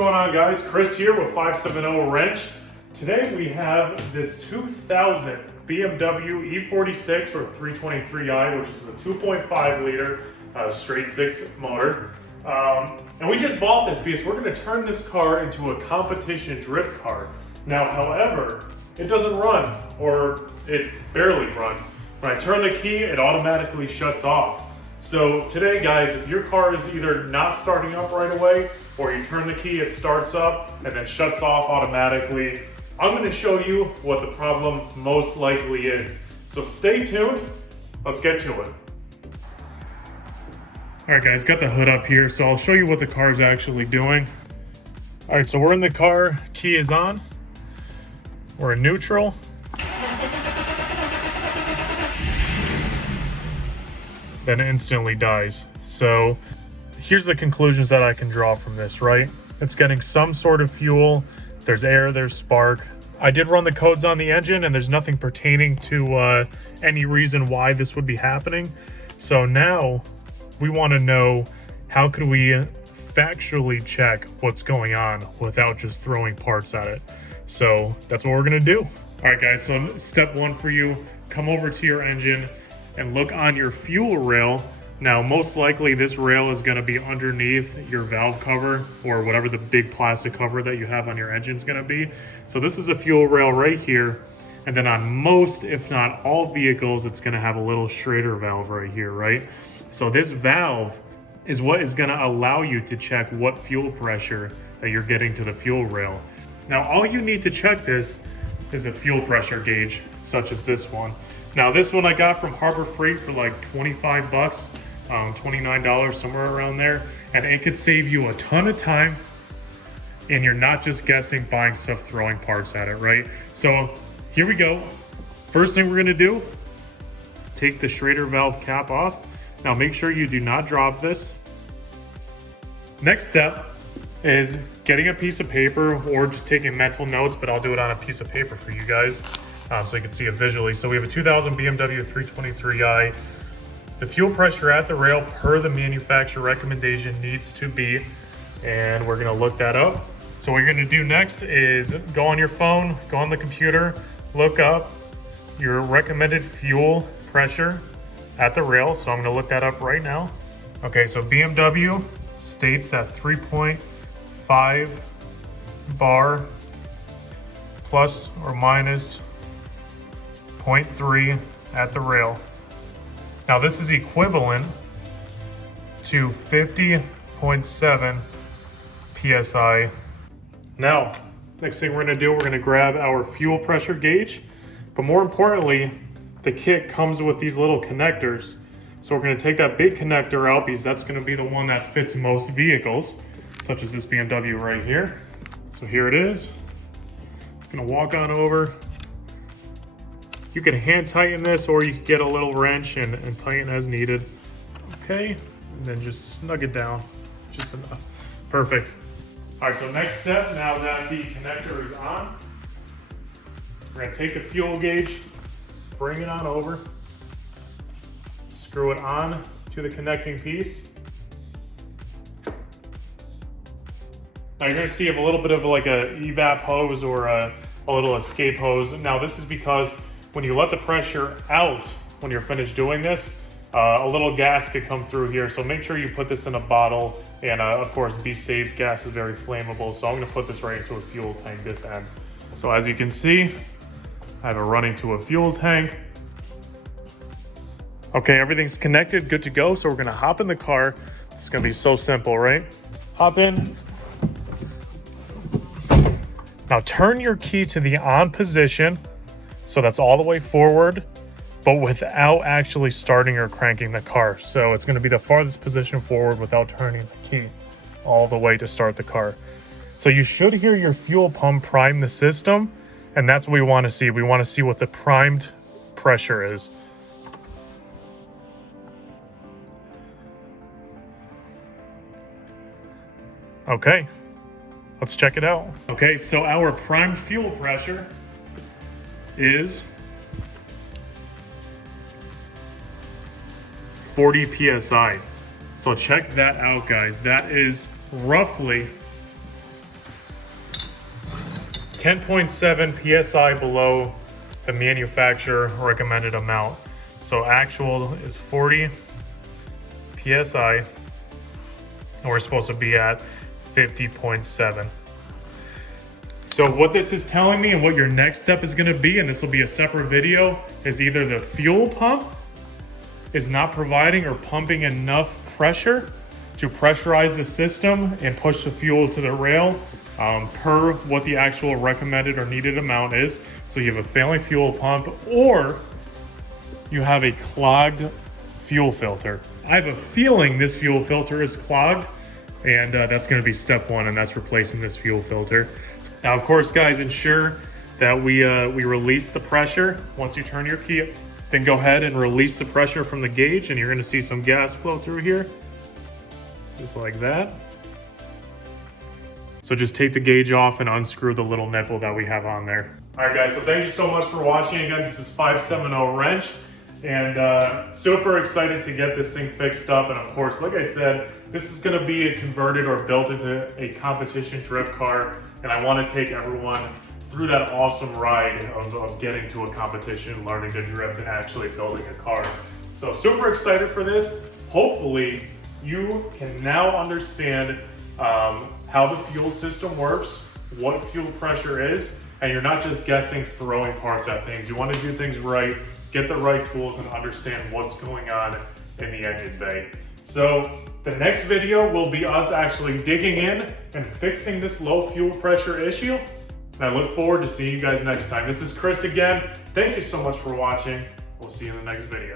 going on, guys? Chris here with 570 Wrench. Today we have this 2000 BMW E46 or 323i, which is a 2.5 liter straight six motor. And we just bought this because we're going to turn this car into a competition drift car. Now, however, it doesn't run, or it barely runs. When I turn the key, it automatically shuts off. So today, guys, if your car is either not starting up right away, or you turn the key, it starts up and then shuts off automatically, I'm going to show you what the problem most likely is. So stay tuned. Let's get to it. All right, guys, got the hood up here, so I'll show you what the car is actually doing. All right, so we're in the car, key is on. We're in neutral. Then it instantly dies. So here's the conclusions that I can draw from this, right? It's getting some sort of fuel. There's air, there's spark. I did run the codes on the engine and there's nothing pertaining to any reason why this would be happening. So now we want to know, how could we factually check what's going on without just throwing parts at it? So that's what we're gonna do. All right, guys, so step one for you, come over to your engine and look on your fuel rail. Now, most likely this rail is gonna be underneath your valve cover or whatever the big plastic cover that you have on your engine is gonna be. So this is a fuel rail right here. And then on most, if not all vehicles, it's gonna have a little Schrader valve right here, right? So this valve is what is gonna allow you to check what fuel pressure that you're getting to the fuel rail. Now, all you need to check this is a fuel pressure gauge, such as this one. Now, this one I got from Harbor Freight for like 25 bucks, $29, somewhere around there. And it could save you a ton of time, and you're not just guessing, buying stuff, throwing parts at it, right? So here we go. First thing we're gonna do, take the Schrader valve cap off. Now, make sure you do not drop this. Next step is getting a piece of paper or just taking mental notes, but I'll do it on a piece of paper for you guys so you can see it visually. So we have a 2000 BMW 323i. The fuel pressure at the rail per the manufacturer recommendation needs to be, and we're gonna look that up. So what you're gonna do next is go on your phone, go on the computer, look up your recommended fuel pressure at the rail. So I'm gonna look that up right now. Okay, so BMW states that 3.5 bar plus or minus 0.3 at the rail. Now this is equivalent to 50.7 PSI. Now, next thing we're gonna do, we're gonna grab our fuel pressure gauge, but more importantly, the kit comes with these little connectors. So we're gonna take that big connector out because that's gonna be the one that fits most vehicles, such as this BMW right here. So here it is. It's gonna walk on over. You can hand tighten this, or you can get a little wrench and tighten as needed. Okay, and then just snug it down, just enough. Perfect. All right, so next step, now that the connector is on, we're gonna take the fuel gauge, bring it on over, screw it on to the connecting piece. Now you're gonna see a little bit of like a evap hose or a little escape hose. Now this is because when you let the pressure out, when you're finished doing this, a little gas could come through here. So make sure you put this in a bottle, and of course be safe. Gas is very flammable. So I'm gonna put this right into a fuel tank this end. So as you can see, I have it running to a fuel tank. Okay, everything's connected, good to go. So we're gonna hop in the car. It's gonna be so simple, right? Hop in. Now turn your key to the on position. So that's all the way forward, but without actually starting or cranking the car. So it's gonna be the farthest position forward without turning the key all the way to start the car. So you should hear your fuel pump prime the system, and that's what we wanna see. We wanna see what the primed pressure is. Okay, let's check it out. Okay, so our primed fuel pressure is 40 PSI. So check that out, guys. That is roughly 10.7 psi below the manufacturer recommended amount. So actual is 40 psi, and we're supposed to be at 50.7. So what this is telling me and what your next step is going to be, and this will be a separate video, is either the fuel pump is not providing or pumping enough pressure to pressurize the system and push the fuel to the rail per what the actual recommended or needed amount is. So you have a failing fuel pump, or you have a clogged fuel filter. I have a feeling this fuel filter is clogged, and that's going to be step one, and that's replacing this fuel filter. Now, of course, guys, ensure that we release the pressure once you turn your key. Then go ahead and release the pressure from the gauge, and you're going to see some gas flow through here, just like that. So just take the gauge off and unscrew the little nipple that we have on there. All right, guys, so thank you so much for watching. Again, this is 570 Wrench, and super excited to get this thing fixed up. And of course, like I said, this is gonna be converted or built into a competition drift car, and I wanna take everyone through that awesome ride of getting to a competition, learning to drift, and actually building a car. So super excited for this. Hopefully, you can now understand how the fuel system works, what fuel pressure is, and you're not just guessing, throwing parts at things. You want to do things right, get the right tools, and understand what's going on in the engine bay. So the next video will be us actually digging in and fixing this low fuel pressure issue. And I look forward to seeing you guys next time. This is Chris again. Thank you so much for watching. We'll see you in the next video.